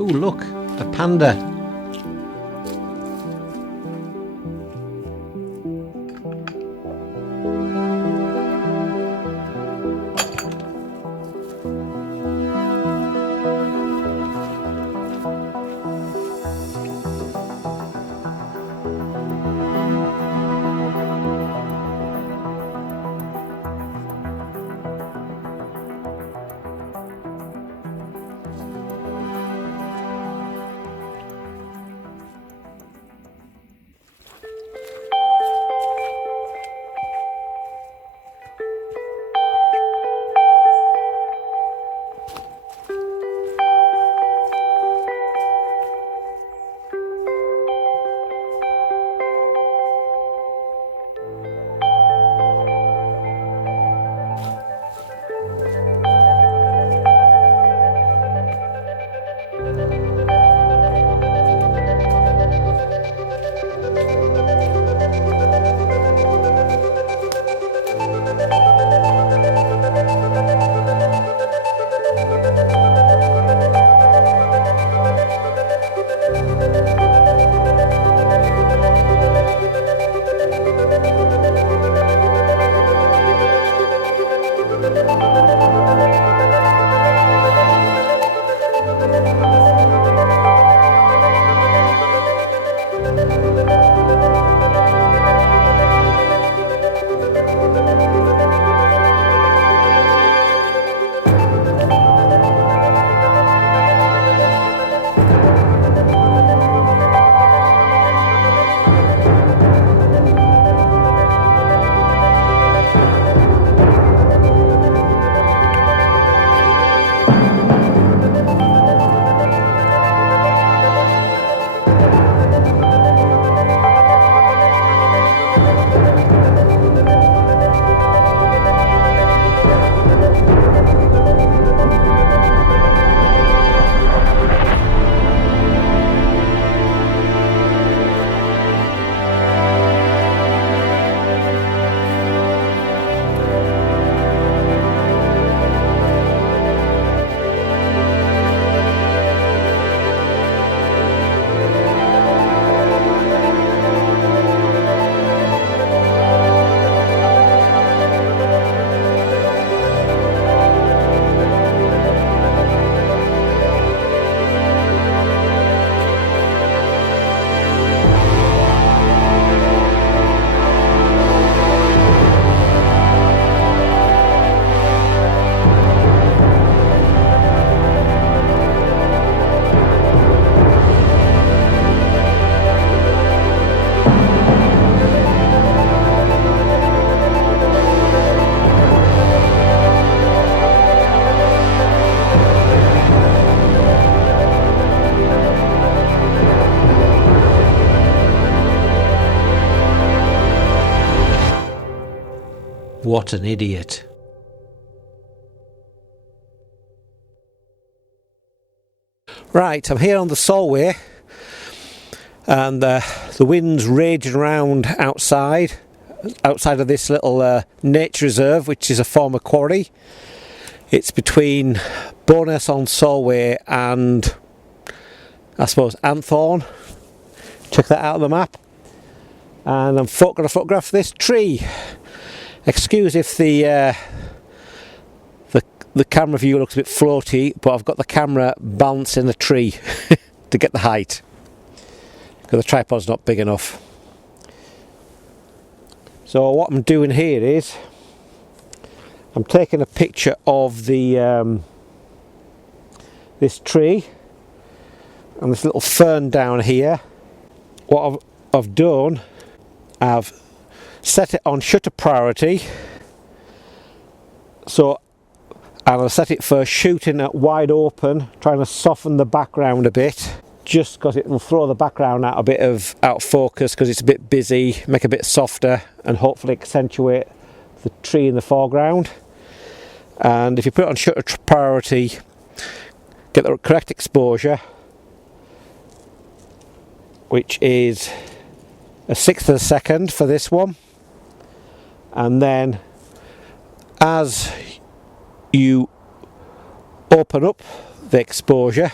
Oh look, a panda. What an idiot. Right, I'm here on the Solway and the wind's raging around outside of this little nature reserve, which is a former quarry. It's between Bowness-on-Solway and, I suppose, Anthorn. Check that out on the map. And I'm going to photograph this tree. Excuse if the camera view looks a bit floaty, but I've got the camera balancing the tree to get the height, because the tripod's not big enough. So what I'm doing here is I'm taking a picture of the this tree and this little fern down here. What I've done, I've set it on shutter priority, and I'll set it for shooting at wide open, trying to soften the background a bit, just because it will throw the background out of focus because it's a bit busy, make it a bit softer and hopefully accentuate the tree in the foreground. And if you put it on shutter priority, get the correct exposure, which is a 1/6 of a second for this one, and then as you open up the exposure,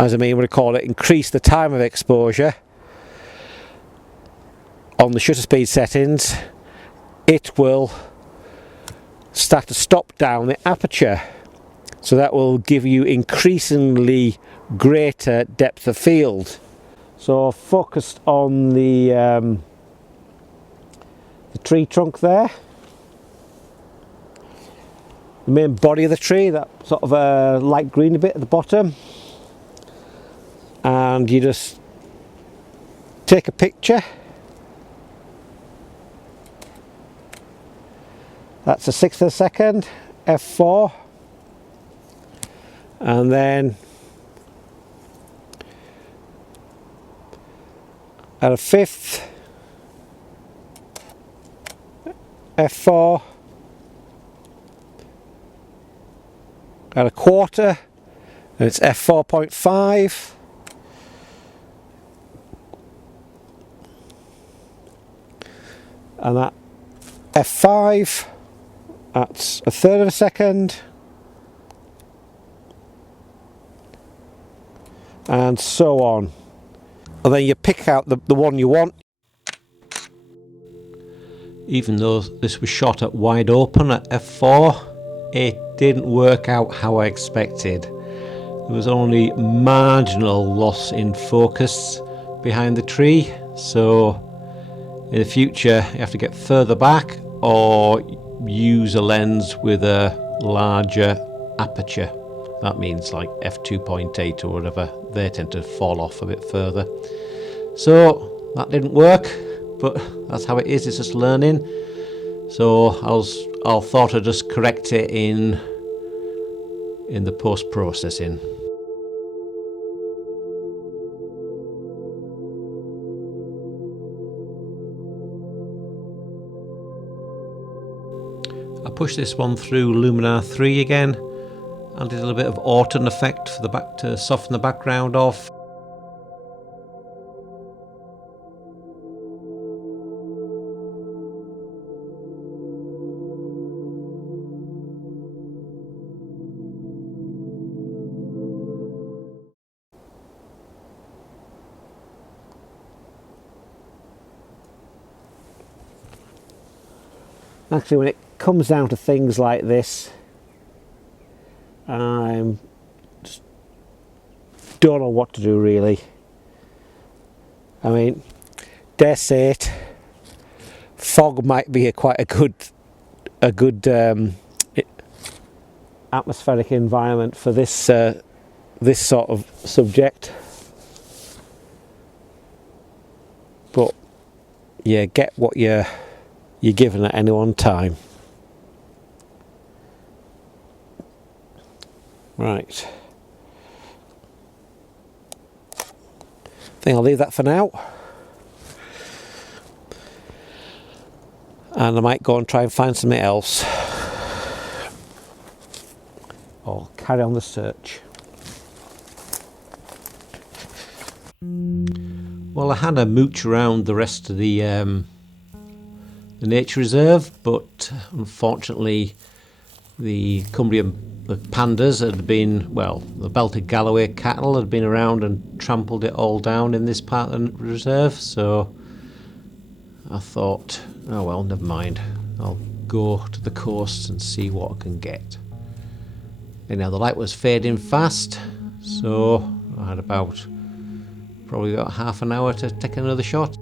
as I mean, we call it, increase the time of exposure on the shutter speed settings, it will start to stop down the aperture. So that will give you increasingly greater depth of field. So focused on the tree trunk there, the main body of the tree, that sort of light green bit at the bottom, and you just take a picture. That's a 1/6 of a second, f4, and then at a 1/5, f4, at a 1/4, and it's f4.5, and that f5, that's a 1/3 of a second, and so on. And then you pick out the one you want. Even though this was shot at wide open at f4, it didn't work out how I expected. There was only marginal loss in focus behind the tree, so in the future you have to get further back or use a lens with a larger aperture. That means like f2.8 or whatever. They tend to fall off a bit further. So that didn't work, but that's how it is. It's just learning. So I thought I'd just correct it in the post-processing. I pushed this one through LUMINAR 3 again, and did a little bit of autumn effect for the back to soften the background off. Actually, when it comes down to things like this, I just don't know what to do really. I mean, dare say it, fog might be quite a good atmospheric environment for this this sort of subject. But yeah, get what you're given at any one time. Right. I think I'll leave that for now. And I might go and try and find something else. Or carry on the search. Well, I had a mooch around the rest of the nature reserve, but unfortunately the Cumbria pandas had been, well, the belted Galloway cattle had been around and trampled it all down in this part of the reserve, so I thought, oh well, never mind, I'll go to the coast and see what I can get. Anyhow, the light was fading fast, so I had probably about half an hour to take another shot.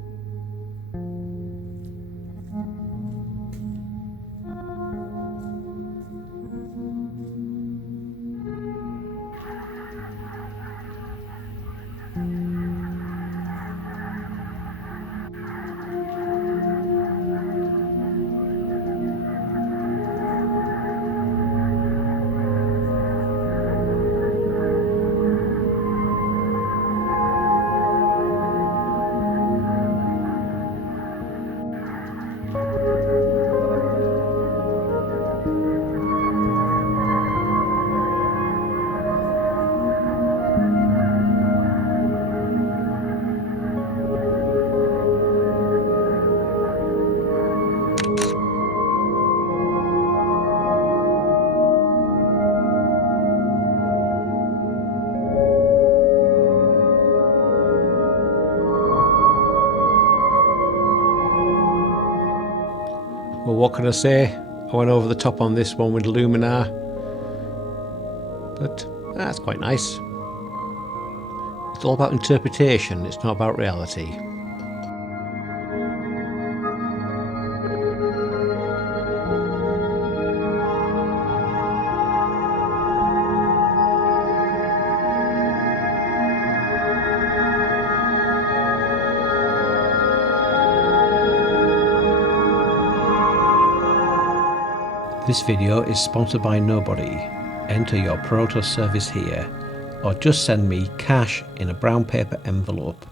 what can I say? I went over the top on this one with LUMINAR, but that's quite nice. It's all about interpretation, it's not about reality. This video is sponsored by nobody. Enter your Proto service here, or just send me cash in a brown paper envelope.